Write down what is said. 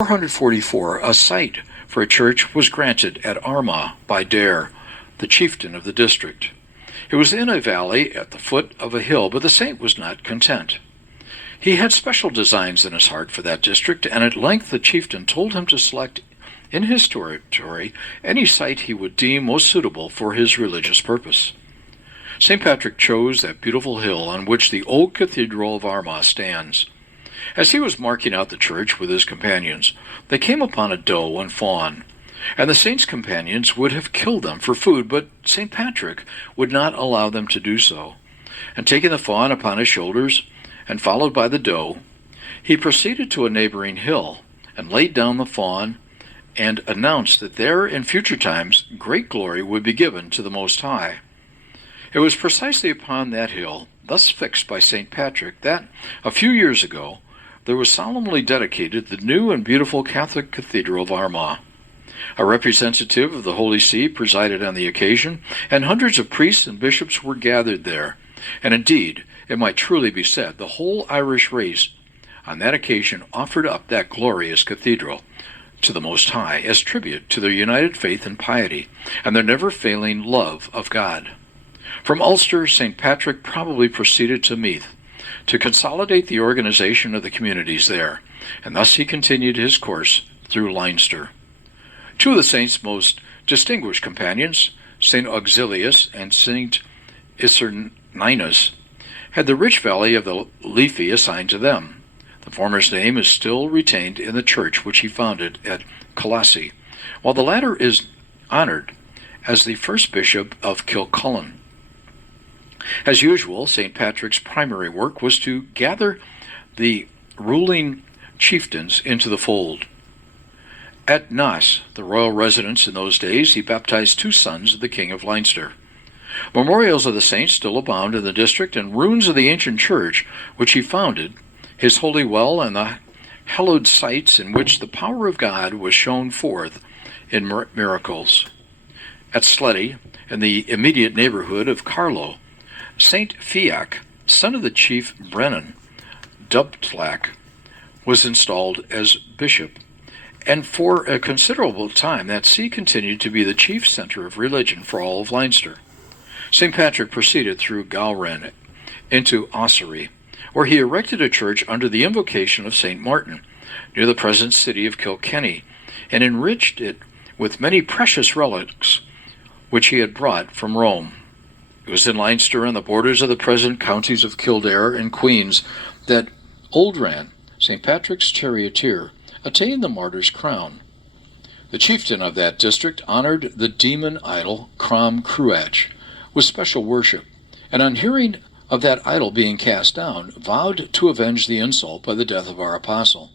444, a site for a church was granted at Armagh by Dare, the chieftain of the district. It was in a valley at the foot of a hill, but the saint was not content. He had special designs in his heart for that district, and at length the chieftain told him to select in his territory any site he would deem most suitable for his religious purpose. St. Patrick chose that beautiful hill on which the old cathedral of Armagh stands. As he was marking out the church with his companions, they came upon a doe and fawn, and the saint's companions would have killed them for food, but St. Patrick would not allow them to do so. And taking the fawn upon his shoulders, and followed by the doe, he proceeded to a neighboring hill, and laid down the fawn, and announced that there in future times great glory would be given to the Most High. It was precisely upon that hill, thus fixed by St. Patrick, that, a few years ago, there was solemnly dedicated the new and beautiful Catholic Cathedral of Armagh. A representative of the Holy See presided on the occasion, and hundreds of priests and bishops were gathered there, and indeed, it might truly be said, the whole Irish race on that occasion offered up that glorious cathedral to the Most High as tribute to their united faith and piety, and their never-failing love of God. From Ulster, St. Patrick probably proceeded to Meath, to consolidate the organization of the communities there, and thus he continued his course through Leinster. Two of the saint's most distinguished companions, St. Auxilius and St. Iserninus, had the rich valley of the Liffey assigned to them. The former's name is still retained in the church which he founded at Colossae, while the latter is honored as the first bishop of Kilcullen. As usual, St. Patrick's primary work was to gather the ruling chieftains into the fold. At Naas, the royal residence in those days, he baptized two sons of the King of Leinster. Memorials of the saints still abound in the district, and ruins of the ancient church which he founded, his holy well, and the hallowed sites in which the power of God was shown forth in miracles. At Sletty, in the immediate neighborhood of Carlow, St. Fiach, son of the chief Brennan Dubtlach, was installed as bishop, and for a considerable time that see continued to be the chief center of religion for all of Leinster. St. Patrick proceeded through Gowran into Ossory, where he erected a church under the invocation of St. Martin, near the present city of Kilkenny, and enriched it with many precious relics which he had brought from Rome. It was in Leinster, on the borders of the present counties of Kildare and Queens, that Oldran, St. Patrick's charioteer, attained the martyr's crown. The chieftain of that district honored the demon idol Crom Cruach with special worship, and on hearing of that idol being cast down, vowed to avenge the insult by the death of our apostle.